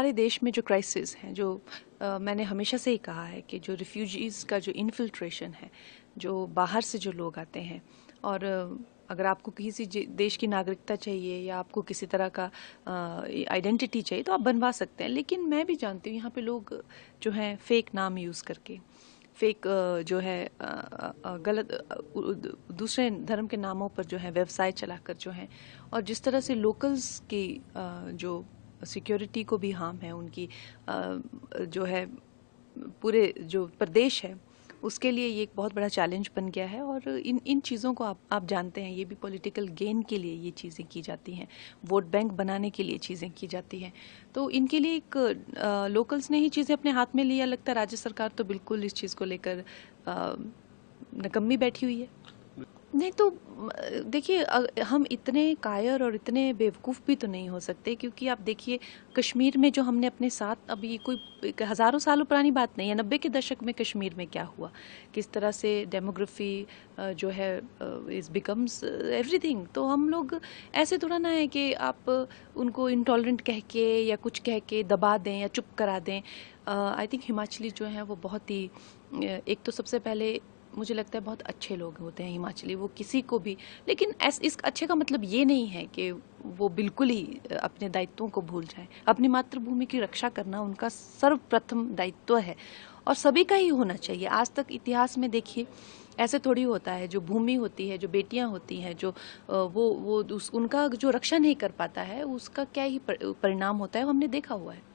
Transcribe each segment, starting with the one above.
हमारे देश में जो क्राइसिस हैं, जो मैंने हमेशा से ही कहा है कि जो रिफ्यूजीज़ का जो इन्फिल्ट्रेशन है, जो बाहर से जो लोग आते हैं, और अगर आपको किसी देश की नागरिकता चाहिए या आपको किसी तरह का आइडेंटिटी चाहिए तो आप बनवा सकते हैं। लेकिन मैं भी जानती हूँ यहाँ पे लोग जो हैं फेक नाम यूज़ करके, फेक जो है गलत दूसरे धर्म के नामों पर जो है व्यवसाय चलाकर जो है, और जिस तरह से लोकल्स की जो सिक्योरिटी को भी हार्म है, उनकी जो है पूरे जो प्रदेश है उसके लिए ये एक बहुत बड़ा चैलेंज बन गया है। और इन चीज़ों को आप जानते हैं, ये भी पॉलिटिकल गेन के लिए ये चीज़ें की जाती हैं, वोट बैंक बनाने के लिए चीज़ें की जाती हैं। तो इनके लिए एक लोकल्स ने ही चीज़ें अपने हाथ में लिया। लगता है राज्य सरकार तो बिल्कुल इस चीज़ को लेकर नकम्मी बैठी हुई है। नहीं तो देखिए, हम इतने कायर और इतने बेवकूफ़ भी तो नहीं हो सकते, क्योंकि आप देखिए कश्मीर में जो हमने अपने साथ, अभी कोई हज़ारों सालों पुरानी बात नहीं है, 90 के दशक में कश्मीर में क्या हुआ, किस तरह से डेमोग्राफी जो है इज़ बिकम्स एवरीथिंग। तो हम लोग ऐसे थोड़ा ना है कि आप उनको इंटॉलरेंट कह के या कुछ कह के दबा दें या चुप करा दें। आई थिंक हिमाचली जो हैं वो बहुत ही, एक तो सबसे पहले मुझे लगता है बहुत अच्छे लोग होते हैं हिमाचली, वो किसी को भी, लेकिन इस अच्छे का मतलब ये नहीं है कि वो बिल्कुल ही अपने दायित्वों को भूल जाए। अपनी मातृभूमि की रक्षा करना उनका सर्वप्रथम दायित्व है और सभी का ही होना चाहिए। आज तक इतिहास में देखिए ऐसे थोड़ी होता है, जो भूमि होती है, जो बेटियां होती हैं, जो उनका जो रक्षा नहीं कर पाता है, उसका क्या ही परिणाम होता है, वो हमने देखा हुआ है।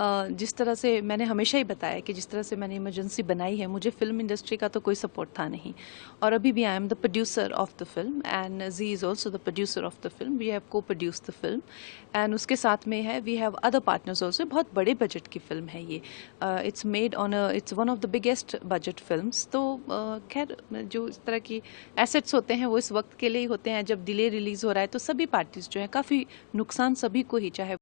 जिस तरह से मैंने हमेशा ही बताया कि जिस तरह से मैंने इमरजेंसी बनाई है, मुझे फिल्म इंडस्ट्री का तो कोई सपोर्ट था नहीं, और अभी भी I am the producer of the film and G is also the producer of the film. We have coproduce the film and उसके साथ में है we have other partners also. बहुत बड़े बजट की फिल्म है ये, it's made on it's one of the biggest budget films. तो खैर जो इस तरह की एसेट्स होते हैं वो इस वक्त के लिए ही होते हैं। जब डिले रिलीज़ हो रहा है तो सभी पार्टीज जो है, काफ़ी नुकसान सभी को ही, चाहे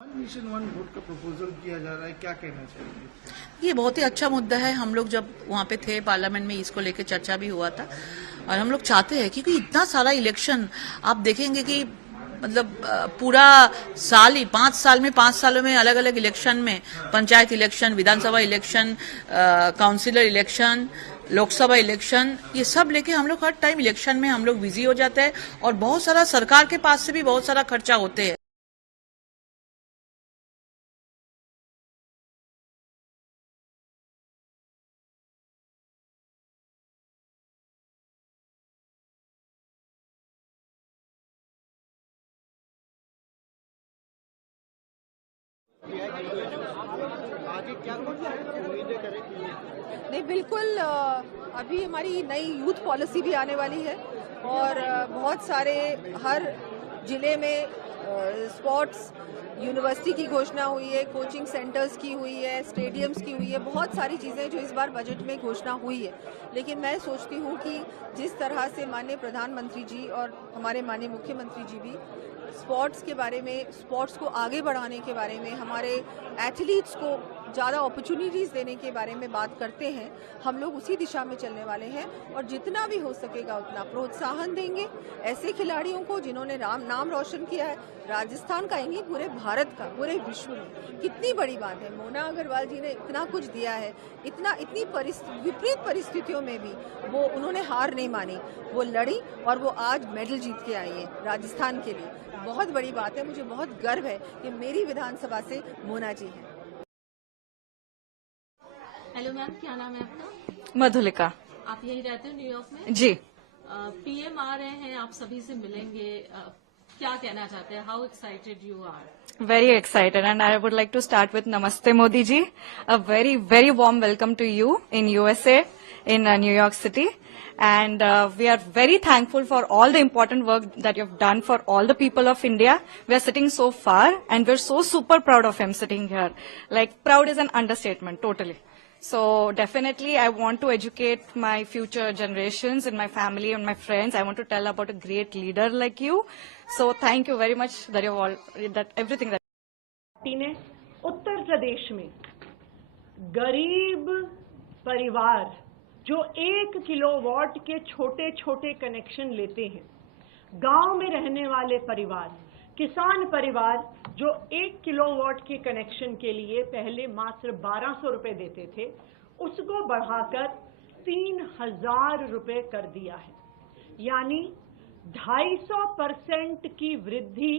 वन नेशन वन वोट का प्रपोजल किया जा रहा है, क्या कहना चाहिए? ये बहुत ही अच्छा मुद्दा है। हम लोग जब वहाँ पे थे पार्लियामेंट में इसको लेकर चर्चा भी हुआ था, और हम लोग चाहते हैं क्योंकि इतना सारा इलेक्शन आप देखेंगे कि मतलब पूरा साल ही 5 साल में 5 सालों में अलग अलग इलेक्शन में, panchayat election, Vidhan Sabha election, councillor election, Lok Sabha election, ये सब लेके हम लोग हर टाइम इलेक्शन में हम लोग बिजी हो जाते हैं, और बहुत सारा सरकार के पास से भी बहुत सारा खर्चा होते हैं। नहीं, बिल्कुल अभी हमारी नई यूथ पॉलिसी भी आने वाली है, और बहुत सारे हर जिले में स्पोर्ट्स यूनिवर्सिटी की घोषणा हुई है, कोचिंग सेंटर्स की हुई है, स्टेडियम्स की हुई है, बहुत सारी चीज़ें जो इस बार बजट में घोषणा हुई है। लेकिन मैं सोचती हूँ कि जिस तरह से माननीय प्रधानमंत्री जी और हमारे माननीय मुख्यमंत्री जी भी स्पोर्ट्स के बारे में, स्पोर्ट्स को आगे बढ़ाने के बारे में, हमारे एथलीट्स को ज़्यादा अपॉर्चुनिटीज़ देने के बारे में बात करते हैं, हम लोग उसी दिशा में चलने वाले हैं, और जितना भी हो सकेगा उतना प्रोत्साहन देंगे ऐसे खिलाड़ियों को जिन्होंने नाम रोशन किया है राजस्थान का ही नहीं, पूरे भारत का, पूरे विश्व में। कितनी बड़ी बात है, मोना अग्रवाल जी ने इतना कुछ दिया है, इतनी विपरीत परिस्थितियों में भी वो उन्होंने हार नहीं मानी, वो लड़ी और वो आज मेडल जीत के आई है राजस्थान के लिए। बहुत बड़ी बात है, मुझे बहुत गर्व है कि मेरी विधानसभा से मोना जी हैं। हेलो मैम, क्या नाम है आपका? मधुलिका। आप यही रहते हो न्यूयॉर्क में? जी। पीएम आ रहे हैं, आप सभी से मिलेंगे, क्या कहना चाहते हैं? How excited you are? Very excited, and I would like to start with Namaste Modi ji. A very, very warm welcome to you in USA, in New York City. And we are very thankful for all the important work that you have done for all the people of India. We are sitting so far, and we're so super proud of him sitting here. Like, proud is an understatement, totally. So definitely I want to educate my future generations and my family and my friends. I want to tell about a great leader like you. So thank you very much that you've all, that everything that party ने उत्तर प्रदेश में गरीब परिवार जो 1 kilowatt के छोटे छोटे connection लेते हैं, गांव में रहने वाले परिवार, किसान परिवार जो 1 किलोवाट के कनेक्शन के लिए पहले मात्र 1200 रुपए देते थे, उसको बढ़ाकर 3000 रुपए कर दिया है। यानी 250% की वृद्धि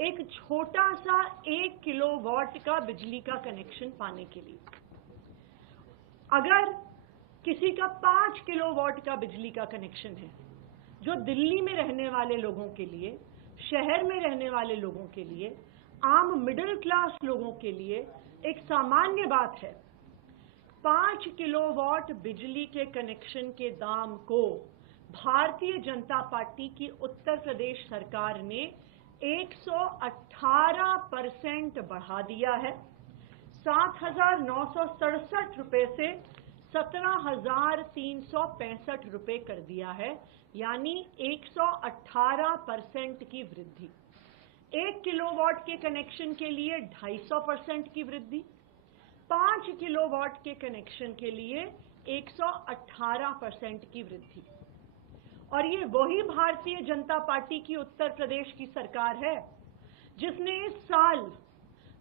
एक छोटा सा 1 किलोवाट का बिजली का कनेक्शन पाने के लिए। अगर किसी का 5 किलोवाट का बिजली का कनेक्शन है, जो दिल्ली में रहने वाले लोगों के लिए, शहर में रहने वाले लोगों के लिए, आम मिडिल क्लास लोगों के लिए एक सामान्य बात है, 5 किलोवाट बिजली के कनेक्शन के दाम को भारतीय जनता पार्टी की उत्तर प्रदेश सरकार ने 118% बढ़ा दिया है। 7,967 रुपए से 17,365 रुपए कर दिया है, यानी 118% की वृद्धि। 1 किलोवाट के कनेक्शन के लिए 250% की वृद्धि, 5 किलोवाट के कनेक्शन के लिए 118% की वृद्धि। और ये वही भारतीय जनता पार्टी की उत्तर प्रदेश की सरकार है जिसने इस साल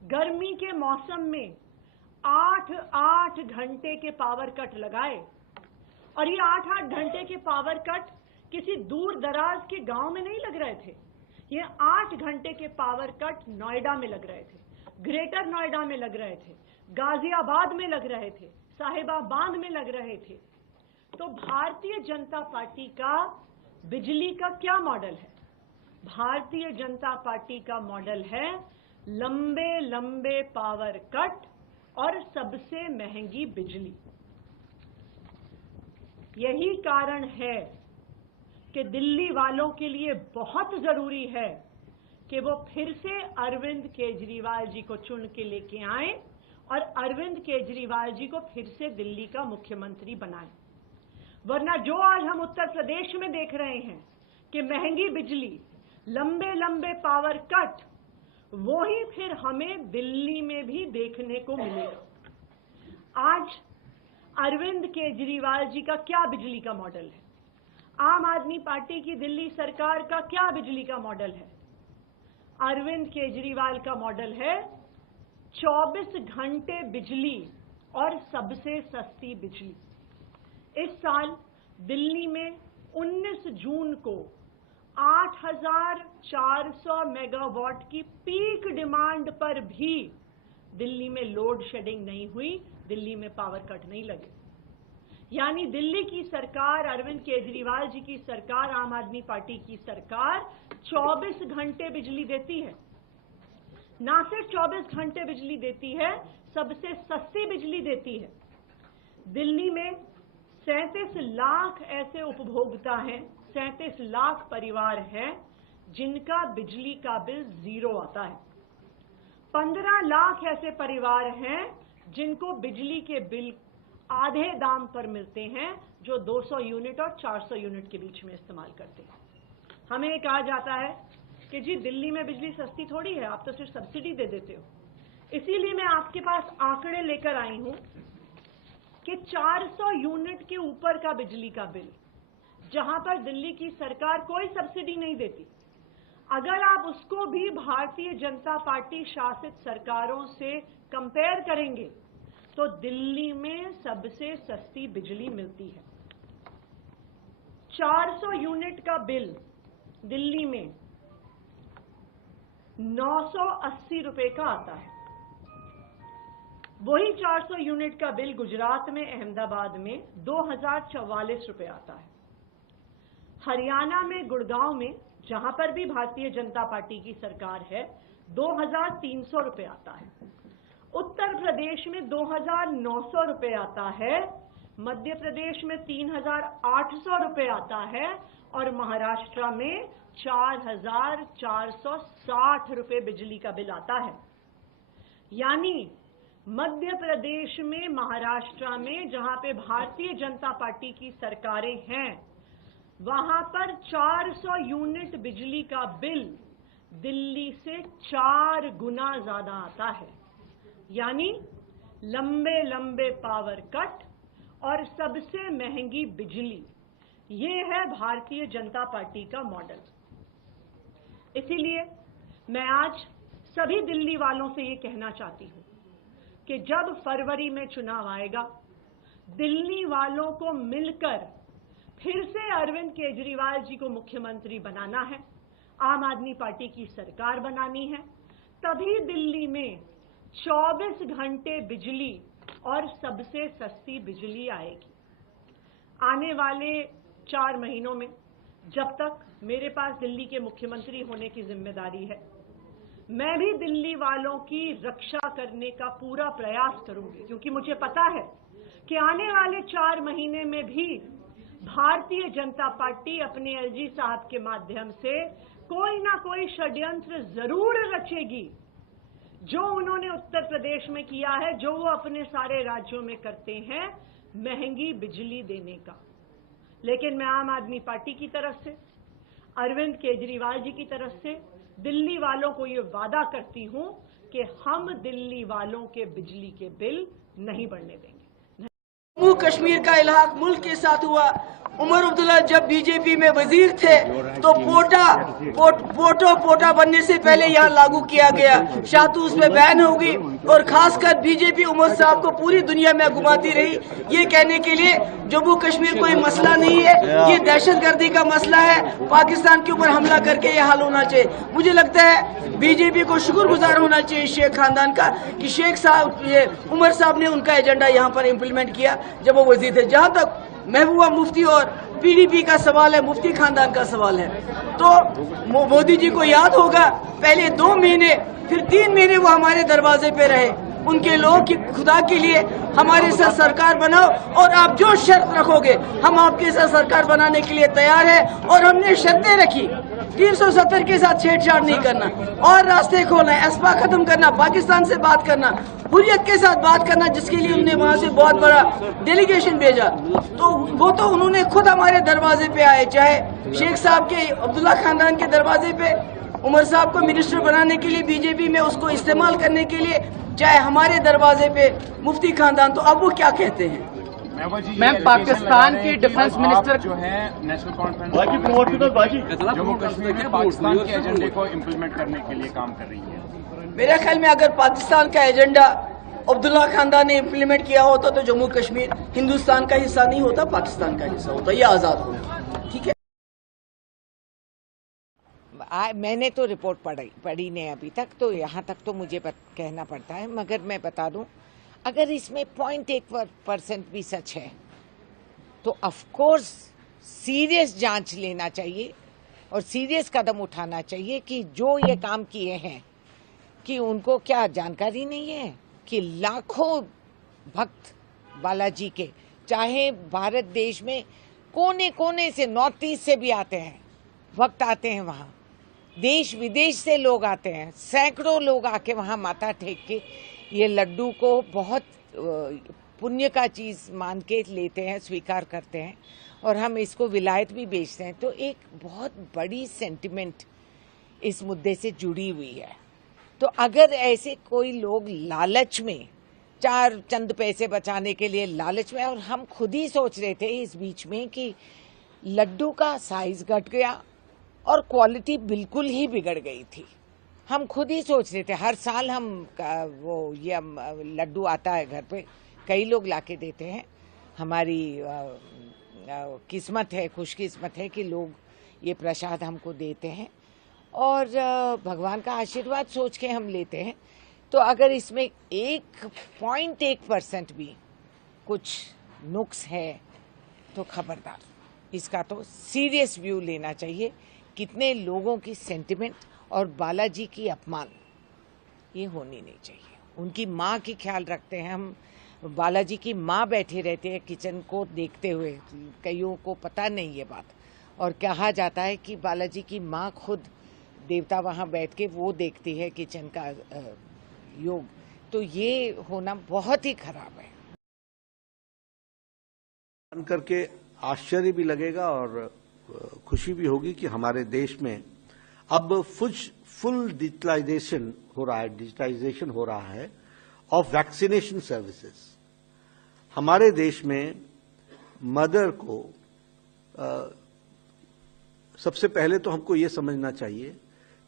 गर्मी के मौसम में 8-8 घंटे के पावर कट लगाए। और ये 8-8 घंटे के पावर कट किसी दूर दराज के गांव में नहीं लग रहे थे, ये 8 घंटे के पावर कट नोएडा में लग रहे थे, ग्रेटर नोएडा में लग रहे थे, गाजियाबाद में लग रहे थे, साहिबाबाद में लग रहे थे। तो भारतीय जनता पार्टी का बिजली का क्या मॉडल है? भारतीय जनता पार्टी का मॉडल है लंबे लंबे पावर कट और सबसे महंगी बिजली। यही कारण है कि दिल्ली वालों के लिए बहुत जरूरी है कि वो फिर से अरविंद केजरीवाल जी को चुन के लेके आए और अरविंद केजरीवाल जी को फिर से दिल्ली का मुख्यमंत्री बनाएं। वरना जो आज हम उत्तर प्रदेश में देख रहे हैं कि महंगी बिजली, लंबे लंबे पावर कट, वो ही फिर हमें दिल्ली में भी देखने को मिलेगा। आज अरविंद केजरीवाल जी का क्या बिजली का मॉडल है? आम आदमी पार्टी की दिल्ली सरकार का क्या बिजली का मॉडल है? अरविंद केजरीवाल का मॉडल है 24 घंटे बिजली और सबसे सस्ती बिजली। इस साल दिल्ली में 19 जून को 8,400 मेगावाट की पीक डिमांड पर भी दिल्ली में लोड शेडिंग नहीं हुई, दिल्ली में पावर कट नहीं लगे। यानी दिल्ली की सरकार, अरविंद केजरीवाल जी की सरकार, आम आदमी पार्टी की सरकार 24 घंटे बिजली देती है। ना सिर्फ 24 घंटे बिजली देती है, सबसे सस्ती बिजली देती है। दिल्ली में 37 लाख ऐसे उपभोक्ता हैं, 37 लाख परिवार हैं जिनका बिजली का बिल 0 आता है। 15 लाख ऐसे परिवार हैं जिनको बिजली के बिल आधे दाम पर मिलते हैं, जो 200 यूनिट और 400 यूनिट के बीच में इस्तेमाल करते हैं। हमें कहा जाता है कि जी दिल्ली में बिजली सस्ती थोड़ी है, आप तो सिर्फ सब्सिडी दे देते हो। इसीलिए मैं आपके पास आंकड़े लेकर आई हूं कि 400 यूनिट के ऊपर का बिजली का बिल, जहां पर दिल्ली की सरकार कोई सब्सिडी नहीं देती, अगर आप उसको भी भारतीय जनता पार्टी शासित सरकारों से कंपेयर करेंगे तो दिल्ली में सबसे सस्ती बिजली मिलती है। 400 यूनिट का बिल दिल्ली में 980 रुपए का आता है। वही 400 यूनिट का बिल गुजरात में, अहमदाबाद में 2044 रुपए आता है। हरियाणा में, गुड़गांव में, जहां पर भी भारतीय जनता पार्टी की सरकार है, 2300 रुपए आता है। उत्तर प्रदेश में 2900 रुपए आता है, मध्य प्रदेश में 3800 रुपए आता है और महाराष्ट्र में 4460 रुपए बिजली का बिल आता है। यानी मध्य प्रदेश में, महाराष्ट्र में, जहां पे भारतीय जनता पार्टी की सरकारें हैं, वहां पर 400 यूनिट बिजली का बिल दिल्ली से 4 गुना ज्यादा आता है। यानी लंबे लंबे पावर कट और सबसे महंगी बिजली, ये है भारतीय जनता पार्टी का मॉडल। इसीलिए मैं आज सभी दिल्ली वालों से ये कहना चाहती हूं कि जब फरवरी में चुनाव आएगा, दिल्ली वालों को मिलकर फिर से अरविंद केजरीवाल जी को मुख्यमंत्री बनाना है, आम आदमी पार्टी की सरकार बनानी है। तभी दिल्ली में 24 घंटे बिजली और सबसे सस्ती बिजली आएगी। आने वाले 4 महीनों में, जब तक मेरे पास दिल्ली के मुख्यमंत्री होने की जिम्मेदारी है, मैं भी दिल्ली वालों की रक्षा करने का पूरा प्रयास करूंगी, क्योंकि मुझे पता है कि आने वाले 4 महीने में भी भारतीय जनता पार्टी अपने एलजी साहब के माध्यम से कोई ना कोई षड्यंत्र जरूर रचेगी। जो उन्होंने उत्तर प्रदेश में किया है, जो वो अपने सारे राज्यों में करते हैं, महंगी बिजली देने का। लेकिन मैं आम आदमी पार्टी की तरफ से, अरविंद केजरीवाल जी की तरफ से दिल्ली वालों को ये वादा करती हूं कि हम दिल्ली वालों के बिजली के बिल नहीं बढ़ने देंगे। जम्मू कश्मीर का इलाक मुल्क के साथ हुआ। उमर अब्दुल्ला जब बीजेपी में वजीर थे तो पोटा बनने से पहले यहाँ लागू किया गया। शातू उसमें बैन होगी और खासकर बीजेपी उमर साहब को पूरी दुनिया में घुमाती रही, ये कहने के लिए जम्मू कश्मीर कोई मसला नहीं है, ये दहशतगर्दी का मसला है, पाकिस्तान के ऊपर हमला करके ये हल होना चाहिए। मुझे लगता है बीजेपी को शुक्रगुजार होना चाहिए शेख खानदान का कि शेख साहब, ये उमर साहब ने उनका एजेंडा यहाँ पर इम्प्लीमेंट किया जब वो वजीर थे। जहाँ तक महबूबा मुफ्ती और पीडीपी का सवाल है, मुफ्ती खानदान का सवाल है, तो मोदी जी को याद होगा पहले 2 महीने फिर 3 महीने वो हमारे दरवाजे पे रहे। उनके लोग कि खुदा के लिए हमारे साथ सरकार बनाओ और आप जो शर्त रखोगे हम आपके साथ सरकार बनाने के लिए तैयार है। और हमने शर्तें रखी, 370 के साथ छेड़छाड़ नहीं करना और रास्ते खोलना, एस्पा खत्म करना, पाकिस्तान से बात करना, हुर्रियत के साथ बात करना, जिसके लिए उन्होंने वहां से बहुत बड़ा डेलीगेशन भेजा। तो वो तो उन्होंने खुद हमारे दरवाजे पे आए, चाहे शेख साहब के अब्दुल्ला खानदान के दरवाजे पे उमर साहब को मिनिस्टर बनाने के लिए बीजेपी में उसको इस्तेमाल करने के लिए, चाहे हमारे दरवाजे पे मुफ्ती खानदान। तो अब वो क्या कहते हैं? मैम, पाकिस्तान के डिफेंस मिनिस्टर जो है नेशनल कॉन्फ्रेंस जम्मू कश्मीर में पाकिस्तान के एजेंडे को इम्प्लीमेंट करने के लिए काम कर रही है। मेरे ख्याल में अगर पाकिस्तान का एजेंडा अब्दुल्ला खानदान ने इम्प्लीमेंट किया होता तो जम्मू कश्मीर हिंदुस्तान का हिस्सा नहीं होता, पाकिस्तान का हिस्सा होता, ये आजाद होता। ठीक है, मैंने तो रिपोर्ट पढ़ी नहीं अभी तक, तो यहाँ तक तो मुझे कहना पड़ता है। मगर मैं बता दूं, अगर इसमें 0.1% भी सच है तो ऑफ कोर्स सीरियस जांच लेना चाहिए और सीरियस कदम उठाना चाहिए कि जो ये काम किए हैं कि उनको क्या जानकारी नहीं है कि लाखों भक्त बालाजी के, चाहे भारत देश में कोने कोने से, नॉर्थ ईस्ट से भी आते हैं, भक्त आते हैं वहाँ, देश विदेश से लोग आते हैं, सैकड़ों लोग आके वहाँ माथा टेक के ये लड्डू को बहुत पुण्य का चीज़ मान के लेते हैं, स्वीकार करते हैं और हम इसको विलायत भी बेचते हैं। तो एक बहुत बड़ी सेंटिमेंट इस मुद्दे से जुड़ी हुई है। तो अगर ऐसे कोई लोग लालच में, 4 चंद पैसे बचाने के लिए लालच में, और हम खुद ही सोच रहे थे इस बीच में कि लड्डू का साइज घट गया और क्वालिटी बिल्कुल ही बिगड़ गई थी। हम खुद ही सोच रहे थे, हर साल हम ये लड्डू आता है घर पे, कई लोग लाके देते हैं। हमारी किस्मत है, खुशकिस्मत है कि लोग ये प्रसाद हमको देते हैं और भगवान का आशीर्वाद सोच के हम लेते हैं। तो अगर इसमें 1.1% भी कुछ नुक्स है तो खबरदार, इसका तो सीरियस व्यू लेना चाहिए। कितने लोगों की सेंटिमेंट और बालाजी की अपमान ये होनी नहीं चाहिए। उनकी माँ की ख्याल रखते हैं हम, बालाजी की माँ बैठे रहते हैं किचन को देखते हुए, कईयों को पता नहीं ये बात, और कहा जाता है कि बालाजी की माँ खुद देवता वहाँ बैठ के वो देखती है किचन का योग, तो ये होना बहुत ही खराब है। करके आश्चर्य भी लगेगा और खुशी भी होगी कि हमारे देश में अब फुल डिजिटलाइजेशन हो रहा है ऑफ वैक्सीनेशन सर्विसेज। हमारे देश में मदर को सबसे पहले तो हमको ये समझना चाहिए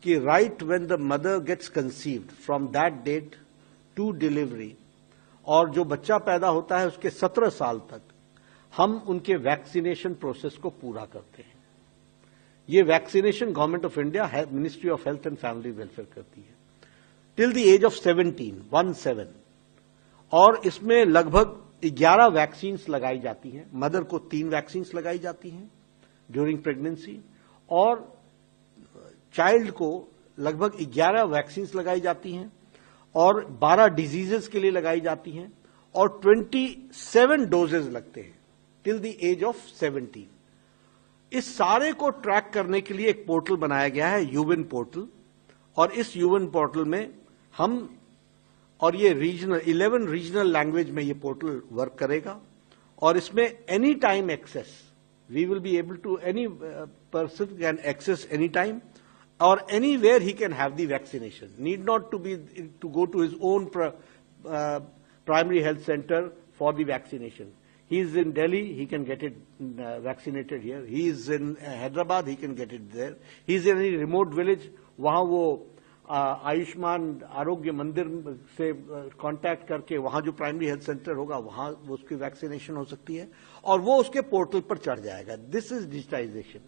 कि right when the mother gets conceived from that date to delivery, और जो बच्चा पैदा होता है उसके 17 साल तक हम उनके वैक्सीनेशन प्रोसेस को पूरा करते हैं। ये vaccination government of India ministry of health and family welfare करती है टिल द एज ऑफ 17, और इसमें लगभग 11 वैक्सीन्स लगाई जाती हैं। मदर को 3 वैक्सीन्स लगाई जाती हैं ड्यूरिंग प्रेगनेंसी, और चाइल्ड को लगभग 11 वैक्सीन्स लगाई जाती हैं, और 12 डिजीजेस के लिए लगाई जाती हैं, और 27 डोजेज लगते हैं टिल द एज ऑफ 17। इस सारे को ट्रैक करने के लिए एक पोर्टल बनाया गया है, यूविन पोर्टल, और इस यूविन पोर्टल में हम, और ये 11 रीजनल लैंग्वेज में ये पोर्टल वर्क करेगा, और इसमें any time access, we will be able to, any person can access any time और anywhere he can have the vaccination. Need not to go to his own primary health center for the vaccination. He is in Delhi, he can get it vaccinated here. He is in Hyderabad, he can get it there. He is in any remote village, वहाँ वो आयुष्मान आरोग्य मंदिर से contact करके वहाँ जो primary health centre होगा वहाँ उसकी वैक्सीनेशन हो सकती है, और वो उसके पोर्टल पर चढ़ जाएगा। दिस इज डिजिटाइजेशन,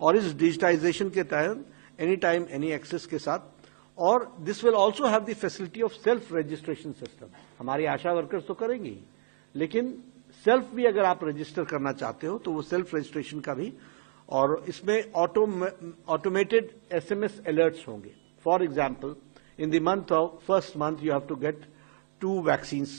और इस डिजिटाइजेशन के तहत एनी टाइम एनी एक्सेस के साथ, और this will also have the facility of self registration system. हमारी आशा वर्कर्स तो करेंगे ही, लेकिन सेल्फ भी अगर आप रजिस्टर करना चाहते हो तो वो सेल्फ रजिस्ट्रेशन का भी, और इसमें ऑटोमेटेड SMS अलर्ट्स होंगे। For example, in the month of first month you have to get 2 vaccines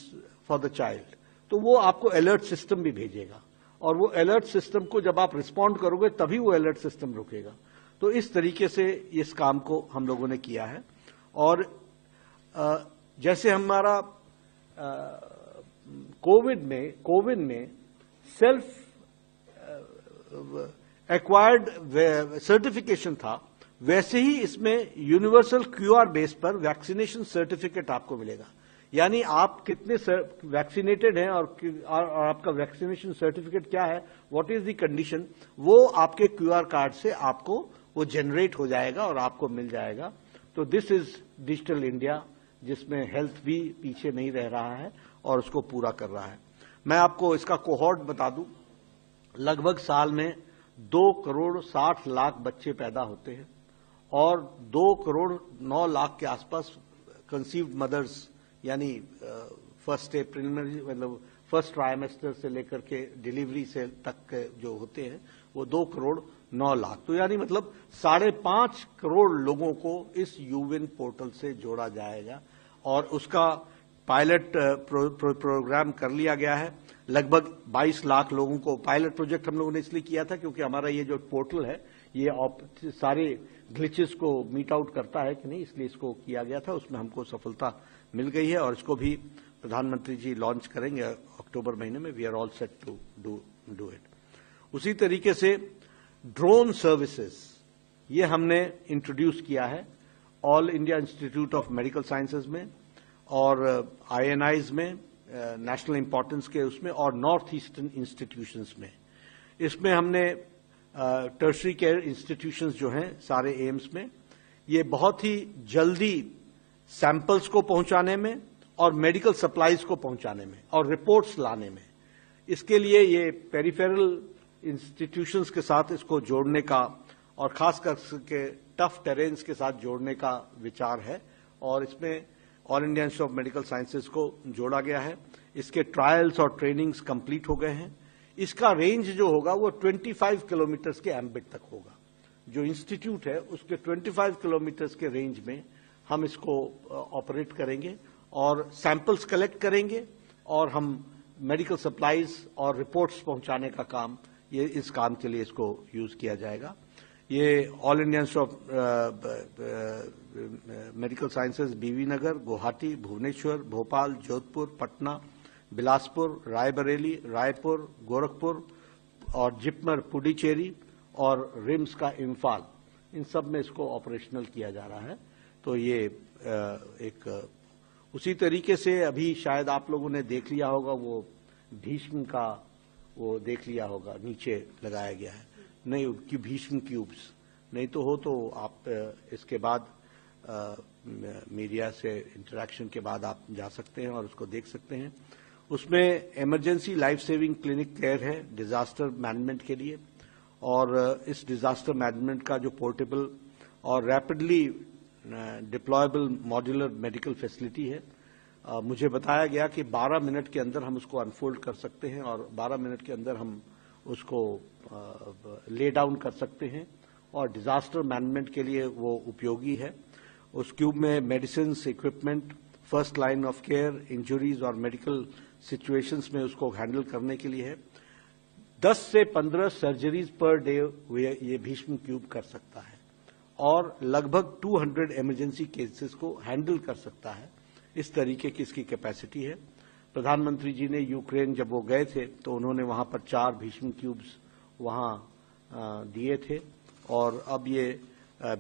for the child, तो वो आपको अलर्ट सिस्टम भी भेजेगा, और वो अलर्ट सिस्टम को जब आप रिस्पॉन्ड करोगे तभी वो अलर्ट सिस्टम रुकेगा। तो इस तरीके से इस काम को हम लोगों ने किया है, और जैसे हमारा कोविड में सेल्फ एक्वायर्ड सर्टिफिकेशन था, वैसे ही इसमें यूनिवर्सल QR बेस पर वैक्सीनेशन सर्टिफिकेट आपको मिलेगा। यानी आप कितने वैक्सीनेटेड हैं और आपका वैक्सीनेशन सर्टिफिकेट क्या है, व्हाट इज द कंडीशन, वो आपके QR कार्ड से आपको वो जनरेट हो जाएगा और आपको मिल जाएगा। तो दिस इज डिजिटल इंडिया, जिसमें हेल्थ भी पीछे नहीं रह रहा है और उसको पूरा कर रहा है। मैं आपको इसका कोहॉर्ट बता दूं, लगभग साल में 2,60,00,000 बच्चे पैदा होते हैं, और 2,09,00,000 के आसपास कंसीव्ड मदर्स, यानी फर्स्ट डे प्रिलिमिनरी, मतलब फर्स्ट ट्राइमेस्टर से लेकर के डिलीवरी से तक जो होते हैं वो 2,09,00,000। तो यानी मतलब 5.5 करोड़ लोगों को इस यूविन पोर्टल से जोड़ा जाएगा, और उसका पायलट प्रोग्राम कर लिया गया है। लगभग 22 लाख लोगों को, पायलट प्रोजेक्ट हम लोगों ने इसलिए किया था क्योंकि हमारा ये जो पोर्टल है ये सारे ग्लिचेस को मीट आउट करता है कि नहीं, इसलिए इसको किया गया था। उसमें हमको सफलता मिल गई है, और इसको भी प्रधानमंत्री जी लॉन्च करेंगे अक्टूबर महीने में। We are all set to do it. उसी तरीके से ड्रोन सर्विसेज ये हमने इंट्रोड्यूस किया है all India institute of medical sciences में, और INIs में, नेशनल इंपॉर्टेंस के उसमें, और नॉर्थ ईस्टर्न इंस्टीट्यूशंस में। इसमें हमने टर्शरी केयर इंस्टीट्यूशंस जो हैं सारे एम्स में, ये बहुत ही जल्दी सैंपल्स को पहुंचाने में और मेडिकल सप्लाईज को पहुंचाने में और रिपोर्ट्स लाने में, इसके लिए ये पेरिफेरल इंस्टीट्यूशंस के साथ इसको जोड़ने का, और खास करके टफ टेरेन्स के साथ जोड़ने का विचार है, और इसमें all India institute of medical sciences को जोड़ा गया है। इसके ट्रायल्स और ट्रेनिंग्स कंप्लीट हो गए हैं। इसका रेंज जो होगा वो 25 किलोमीटर्स के एम्बिट तक होगा। जो इंस्टीट्यूट है उसके 25 किलोमीटर्स के रेंज में हम इसको ऑपरेट करेंगे, और सैंपल्स कलेक्ट करेंगे, और हम मेडिकल सप्लाईज और रिपोर्ट्स पहुंचाने का काम, ये इस काम के लिए इसको यूज किया जाएगा। ये all India institute of medical sciences बीवी नगर, गुवाहाटी, भुवनेश्वर, भोपाल, जोधपुर, पटना, बिलासपुर, रायबरेली, रायपुर, गोरखपुर और जिपमर पुडुचेरी और रिम्स का इम्फाल, इन सब में इसको ऑपरेशनल किया जा रहा है। तो ये एक उसी तरीके से अभी शायद आप लोगों ने देख लिया होगा, वो भीष्म का वो देख लिया होगा, नीचे लगाया गया है, नहीं उनकी भीष्म क्यूब्स, नहीं तो हो तो आप इसके बाद मीडिया से इंटरेक्शन के बाद आप जा सकते हैं और उसको देख सकते हैं। उसमें emergency life saving clinic care है डिजास्टर मैनेजमेंट के लिए, और इस डिजास्टर मैनेजमेंट का जो पोर्टेबल और rapidly deployable modular medical facility है, मुझे बताया गया कि 12 मिनट के अंदर हम उसको अनफोल्ड कर सकते हैं और 12 मिनट के अंदर हम उसको ले डाउन कर सकते हैं और डिजास्टर मैनेजमेंट के लिए वो उपयोगी है। उस क्यूब में medicine, equipment, first line of care, injuries और मेडिकल सिचुएशंस में उसको हैंडल करने के लिए है। 10 से 15 सर्जरीज पर डे ये भीष्म क्यूब कर सकता है और लगभग 200 इमरजेंसी केसेस को हैंडल कर सकता है। इस तरीके की इसकी कैपेसिटी है। प्रधानमंत्री जी ने यूक्रेन जब वो गए थे तो उन्होंने वहां पर 4 भीष्म क्यूब्स वहां दिए थे और अब ये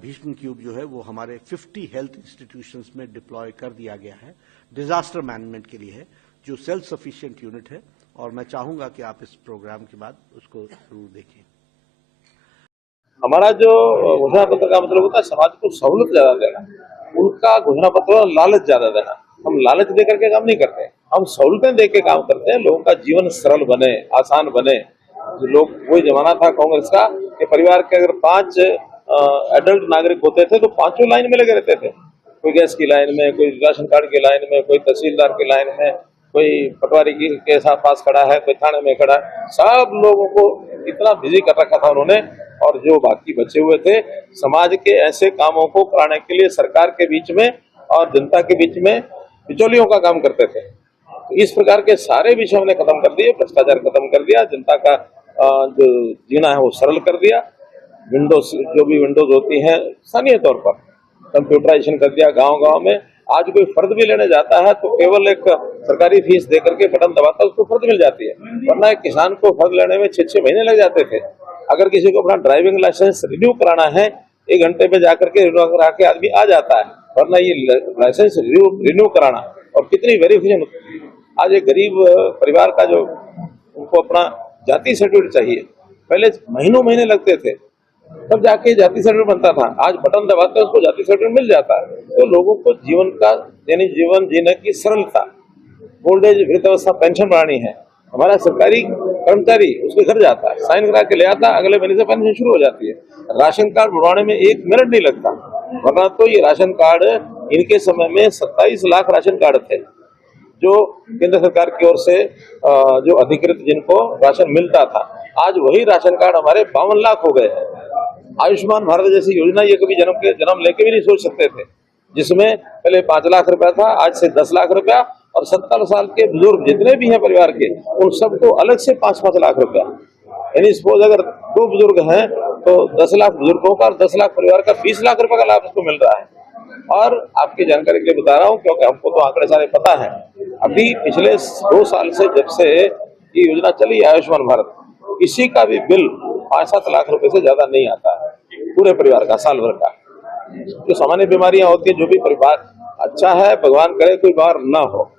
भीष्म क्यूब जो है वो हमारे 50 हेल्थ इंस्टीट्यूशंस में डिप्लॉय कर दिया गया है, डिजास्टर मैनेजमेंट के लिए है, जो सेल्फ सफिशिएंट यूनिट है। और मैं चाहूंगा कि आप इस प्रोग्राम के बाद उसको जरूर देखें। हमारा जो घोषणा पत्र का मतलब होता है समाज को सहूलत ज्यादा देना, उनका घोषणा पत्र लालच ज्यादा देना। हम लालच दे करके काम नहीं करते, हम सहूलतें दे के काम करते हैं। लोगों का जीवन सरल बने, आसान बने। जो लोग, वही जमाना था कांग्रेस का कि परिवार के अगर 5 एडल्ट नागरिक होते थे तो 5 लाइन में लगे रहते थे, कोई गैस की लाइन में, कोई राशन कार्ड की लाइन में, कोई तहसीलदार की लाइन में, कोई पटवारी के साथ पास खड़ा है, कोई थाने में खड़ा है। सब लोगों को इतना बिजी कर रखा था उन्होंने। और जो बाकी बचे हुए थे, समाज के ऐसे कामों को कराने के लिए सरकार के बीच में और जनता के बीच में बिचौलियों का काम करते थे। तो इस प्रकार के सारे विषय हमने खत्म कर दिए, भ्रष्टाचार खत्म कर दिया, जनता का जो जीना है वो सरल कर दिया। विंडोज, जो भी विंडोज होती हैं स्थानीय तौर पर कंप्यूटराइजेशन कर दिया। गांव-गांव में आज कोई फर्द भी लेने जाता है तो केवल एक सरकारी फीस दे करके बटन दबाता है, उसको फर्द मिल जाती है। वरना एक किसान को फर्द लेने में 6-6 महीने लग जाते थे। अगर किसी को अपना ड्राइविंग लाइसेंस रिन्यू कराना है, 1 घंटे में जाकर के रिन्यू करा के आदमी आ जाता है। वरना ये लाइसेंस रिन्यू कराना और कितनी वेरिफिकेशन होती है। आज एक गरीब परिवार का जो उनको अपना जाति सर्टिफिकेट चाहिए, पहले महीने लगते थे, तब जाके जाति सर्टिफिकेट बनता था। आज बटन दबाते उसको जाति सर्टिफिकेट मिल जाता है। तो लोगों को जीवन का, यानी जीवन जीने की सरलता, ओल्ड एज वृद्धावस्था पेंशन बढ़ानी है। हमारा सरकारी कर्मचारी उसके घर जाता है, साइन करा के ले आता है, अगले महीने से पेंशन शुरू हो जाती है। राशन कार्ड बनवाने में 1 मिनट नहीं लगता। वरना तो ये राशन कार्ड, इनके समय में 27 लाख राशन कार्ड थे जो केंद्र सरकार की ओर से जो अधिकृत जिनको राशन मिलता था। आज वही राशन कार्ड हमारे 52 लाख हो गए हैं। आयुष्मान भारत जैसी योजना ये कभी जन्म लेके भी नहीं सोच सकते थे, जिसमें पहले 5 लाख रुपया था, आज से 10 लाख रुपया। और 70 साल के बुजुर्ग जितने भी हैं परिवार के, उन सबको अलग से 5-5 लाख रुपया। यानी सपोज अगर 2 बुजुर्ग हैं तो 10 लाख बुजुर्गों का और 10 लाख परिवार का 20 लाख रुपए का लाभ उसको मिल रहा है। और आपकी जानकारी के लिए बता रहा हूँ, क्योंकि हमको तो आंकड़े सारे पता है। अभी पिछले 2 साल से जब से ये योजना चली आयुष्मान भारत, किसी का भी बिल 5-7 लाख रुपए से ज्यादा नहीं आता है पूरे परिवार का, साल भर का। जो सामान्य बीमारियां होती है, जो भी परिवार अच्छा है, भगवान करे कोई बीमार ना हो,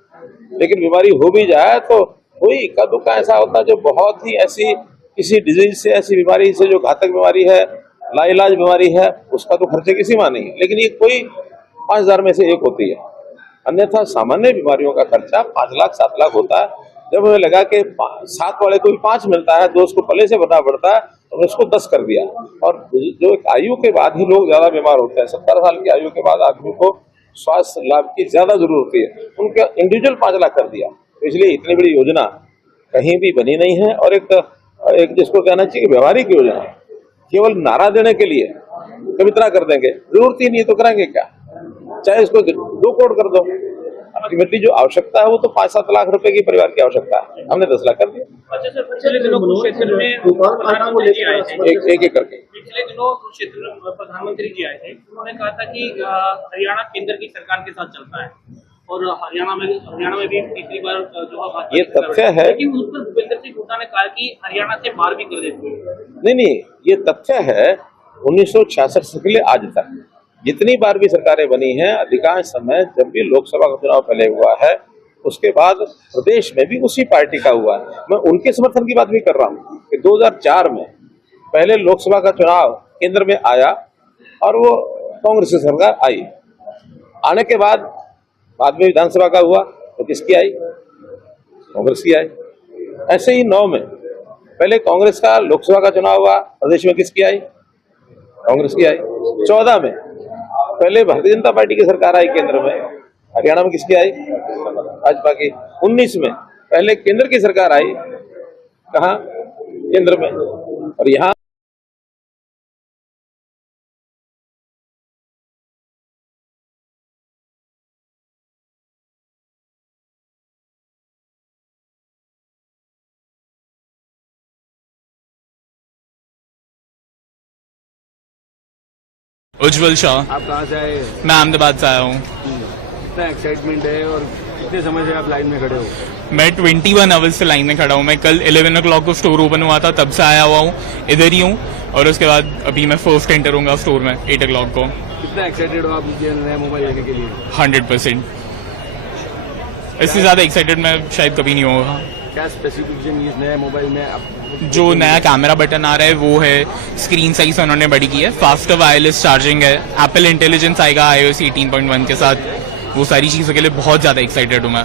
लेकिन बीमारी हो भी जाए तो कोई इक्का दुक्का ऐसा होता है जो बहुत ही ऐसी किसी डिजीज से, ऐसी बीमारी से जो घातक बीमारी है, लाइलाज बीमारी है, उसका तो खर्चे की सीमा नहीं है। लेकिन ये कोई 5000 में से एक होती है। अन्यथा सामान्य बीमारियों का खर्चा 5 लाख 7 लाख होता है। जब हमें लगा कि 7 वाले को भी 5 मिलता है, 2 उसको पहले से भरना पड़ता है, तो उसको 10 कर दिया। और जो एक आयु के बाद ही लोग ज्यादा बीमार होते हैं, 70 साल की आयु के बाद आदमी को स्वास्थ्य लाभ की ज्यादा जरूरत होती है, उनका इंडिविजुअल 5 लाख कर दिया। तो इसलिए इतनी बड़ी योजना कहीं भी बनी नहीं है। और एक जिसको कहना चाहिए व्यवहारिक योजना है, केवल नारा देने के लिए कब इतना कर देंगे, जरूरत ही नहीं तो कराएंगे क्या। चाहे इसको 2 करोड़ कर दो, अल्टीमेटली जो आवश्यकता है वो तो 5-7 लाख रुपए की परिवार की आवश्यकता है, हमने 10 लाख कर दिया। अच्छा सर, पिछले दिनों कुरुक्षेत्र में प्रधानमंत्री जी आए थे, एक एक करके पिछले दिनों कुरुक्षेत्र में प्रधानमंत्री जी आए थे, उन्होंने कहा था कि हरियाणा केंद्र की सरकार के साथ चलता है और हरियाणा में भी तीसरी बार जो है ये तथ्य है, लेकिन उस पर भूपेंद्र सिंह हुड्डा ने कहा कि हरियाणा से बाहर भी कर देते। नहीं, ये तथ्य है। 1966 से पहले आज तक जितनी बार भी सरकारें बनी हैं, अधिकांश समय जब भी लोकसभा का चुनाव पहले हुआ है, उसके बाद प्रदेश में भी उसी पार्टी का हुआ है। मैं उनके समर्थन की बात भी कर रहा हूँ कि 2004 में पहले लोकसभा का चुनाव केंद्र में आया और वो कांग्रेस की सरकार आई, आने के बाद में विधानसभा का हुआ तो किसकी आई? कांग्रेस की आई। ऐसे ही 9 में पहले कांग्रेस का लोकसभा का चुनाव हुआ, प्रदेश में किसकी आई? कांग्रेस की आई। 14 में पहले भारतीय जनता पार्टी की सरकार आई केंद्र में, हरियाणा में किसकी आई? भाजपा की। 19 में पहले केंद्र की सरकार आई, कहाँ? केंद्र में। और यहाँ उज्जवल शाह। आप कहाँ से आए? मैं अहमदाबाद से आया हूँ। कितना एक्साइटमेंट है और कितने समय से आप लाइन में खड़े हो? मैं 21 आवर्स से लाइन में खड़ा हूँ। मैं कल 11 o'clock को स्टोर ओपन हुआ था, तब से आया हुआ हूँ, इधर ही हूँ। और उसके बाद अभी मैं फर्स्ट एंटर होऊंगा स्टोर में 8 o'clock को। कितना एक्साइटेड हो आप ये नया मोबाइल लेने के लिए? 100%। इससे ज्यादा एक्साइटेड मैं शायद कभी नहीं होगा। क्या स्पेसिफिकेशन इस नए मोबाइल में आप? जो नया कैमरा बटन आ रहा है वो है, स्क्रीन साइज उन्होंने बड़ी की है, फास्टर वायरलेस चार्जिंग है, एप्पल इंटेलिजेंस आएगा iOS 18.1 के साथ। वो सारी चीज़ों के लिए बहुत ज़्यादा एक्साइटेड हूँ मैं।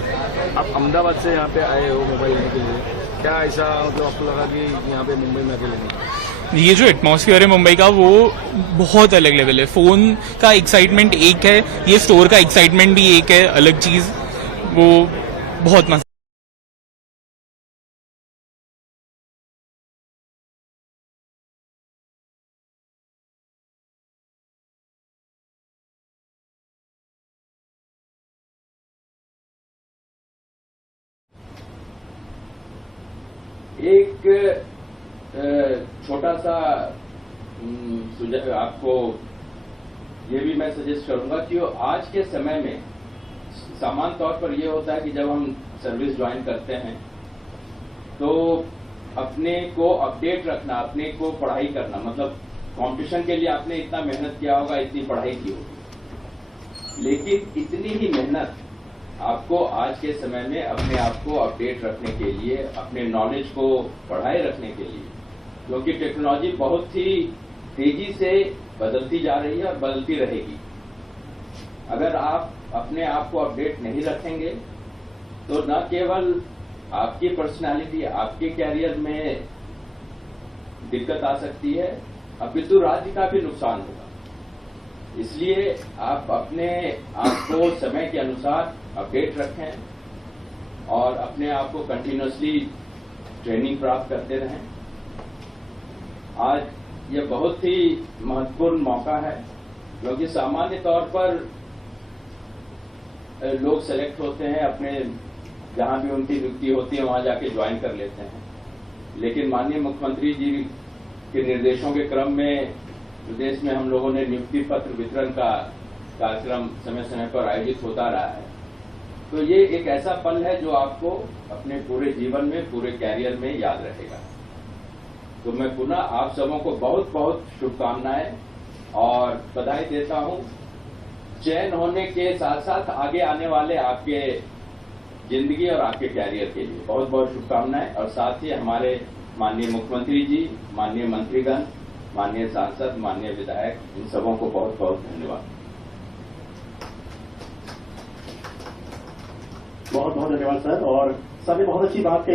आप अहमदाबाद से यहाँ पे आए हो मोबाइल लेने के लिए, क्या ऐसा मतलब आपको लगा कि यहाँ पे मुंबई में आके लेंगे? ये जो एटमॉस्फेयर है मुंबई का वो बहुत अलग लेवल है। फ़ोन का एक्साइटमेंट एक है, ये स्टोर का एक्साइटमेंट भी एक है, अलग चीज़। वो बहुत मजा। एक छोटा सा सुझाव आपको ये भी मैं सजेस्ट करूंगा कि आज के समय में सामान्य तौर पर यह होता है कि जब हम सर्विस ज्वाइन करते हैं तो अपने को अपडेट रखना, अपने को पढ़ाई करना, मतलब कंपटीशन के लिए आपने इतना मेहनत किया होगा, इतनी पढ़ाई की होगी, लेकिन इतनी ही मेहनत आपको आज के समय में अपने आप को अपडेट रखने के लिए, अपने नॉलेज को बढ़ाए रखने के लिए, क्योंकि टेक्नोलॉजी बहुत ही तेजी से बदलती जा रही है और बदलती रहेगी। अगर आप अपने आप को अपडेट नहीं रखेंगे तो न केवल आपकी पर्सनालिटी, आपके कैरियर में दिक्कत आ सकती है, अपितु राज्य का भी नुकसान होगा। इसलिए आप अपने आप को समय के अनुसार अपडेट रखें और अपने आप को कंटिन्यूअसली ट्रेनिंग प्राप्त करते रहें। आज यह बहुत ही महत्वपूर्ण मौका है, क्योंकि सामान्य तौर पर लोग सेलेक्ट होते हैं, अपने जहां भी उनकी नियुक्ति होती है वहां जाके ज्वाइन कर लेते हैं, लेकिन माननीय मुख्यमंत्री जी के निर्देशों के क्रम में प्रदेश में हम लोगों ने नियुक्ति पत्र वितरण का कार्यक्रम समय समय पर आयोजित होता रहा है। तो ये एक ऐसा पल है जो आपको अपने पूरे जीवन में, पूरे कैरियर में याद रहेगा। तो मैं पुनः आप सबों को बहुत बहुत शुभकामनाएं और बधाई देता हूं। चयन होने के साथ साथ आगे आने वाले आपके जिंदगी और आपके कैरियर के लिए बहुत बहुत शुभकामनाएं, और साथ ही हमारे माननीय मुख्यमंत्री जी, माननीय मंत्रीगण, माननीय सांसद, माननीय विधायक, इन सबों को बहुत बहुत धन्यवाद। बहुत बहुत धन्यवाद सर, और सर ने बहुत अच्छी बात कही।